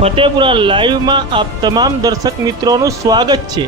ફતેપુરા લાઈવમાં આપ તમામ દર્શક મિત્રોનું સ્વાગત છે.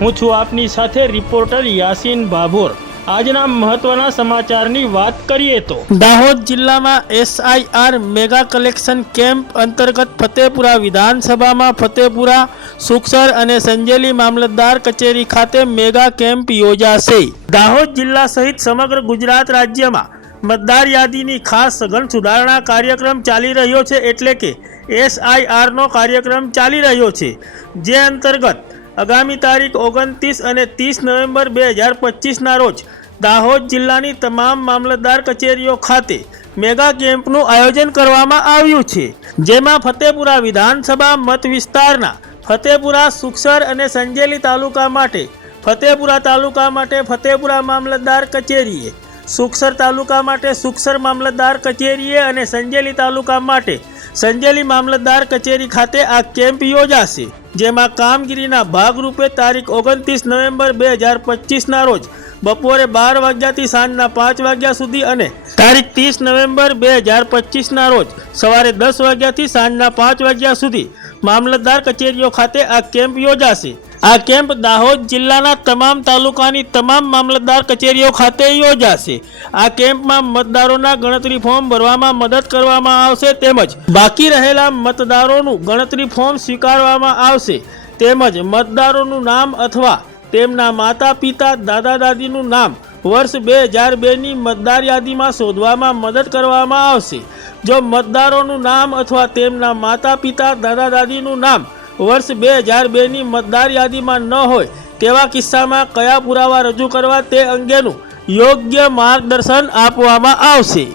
હું છું આપની સાથે રિપોર્ટર યાસીન ભાભોર આજના મહત્વના સમાચારની વાત કરીએ તો. દાહોદ જિલ્લામાં એસઆઈઆર મેગા કલેક્શન કેમ્પ અંતર્ગત ફતેપુરા વિધાનસભામાં ફતેપુરા, સુખસર અને સંજેલી મામલતદાર કચેરી ખાતે મેગા કેમ્પ યોજાશે. દાહોદ જિલ્લા સહિત સમગ્ર ગુજરાત રાજ્યમાં મતદાર યાદીની ખાસ સઘન સુધારણા કાર્યક્રમ ચાલી રહ્યો છે એટલે કે એસઆઈઆરનો કાર્યક્રમ ચાલી રહ્યો છે, જે અંતર્ગત આગામી તારીખ ઓગણત્રીસ અને ત્રીસ નવેમ્બર બે હજાર પચીસના રોજ દાહોદ જિલ્લાની તમામ મામલતદાર કચેરીઓ ખાતે મેગા કેમ્પનું આયોજન કરવામાં આવ્યું છે, જેમાં ફતેપુરા વિધાનસભા મત વિસ્તારના ફતેપુરા સુખસર અને સંજેલી તાલુકા માટે, ફતેપુરા તાલુકા માટે ફતેપુરા મામલતદાર કચેરીએ સુખસર તાલુકા માટે સુખસર મામલતદાર કચેરીએ અને સંજેલી તાલુકા માટે સંજેલી મામલતદાર કચેરી ખાતે આ કેમ્પ યોજાશે, જેમાં કામગીરીના ભાગરૂપે તારીખ ઓગણત્રીસ નવેમ્બર બે હજાર પચીસના રોજ બપોરે બાર વાગ્યાથી સાંજના પાંચ વાગ્યા સુધી અને તારીખ ત્રીસ નવેમ્બર બે હજાર પચીસના રોજ સવારે દસ વાગ્યાથી સાંજના પાંચ વાગ્યા સુધી મામલતદાર કચેરીઓ ખાતે આ કેમ્પ યોજાશે. આ કેમ્પ દાહોદ જિલ્લાના તમામ તાલુકાની તમામ મામલતદાર કચેરીઓ ખાતે યોજાશે. આ કેમ્પમાં મતદારોના ગણતરી ફોર્મ ભરવામાં મદદ કરવામાં આવશે તેમજ બાકી રહેલા મતદારોનું ગણતરી ફોર્મ સ્વીકારવામાં આવશે. તેમજ મતદારોનું નામ અથવા તેમના માતા પિતા દાદા દાદીનું નામ વર્ષ બે હજાર બેની મતદાર યાદીમાં શોધવામાં મદદ કરવામાં આવશે. જો મતદારોનું નામ અથવા તેમના માતા પિતા દાદા દાદીનું નામ વર્ષ બે હજાર બેની મતદાર યાદીમાં ન હોય, તેવા કિસ્સામાં કયા પુરાવા રજૂ કરવા તે અંગેનું યોગ્ય માર્ગદર્શન આપવામાં આવશે?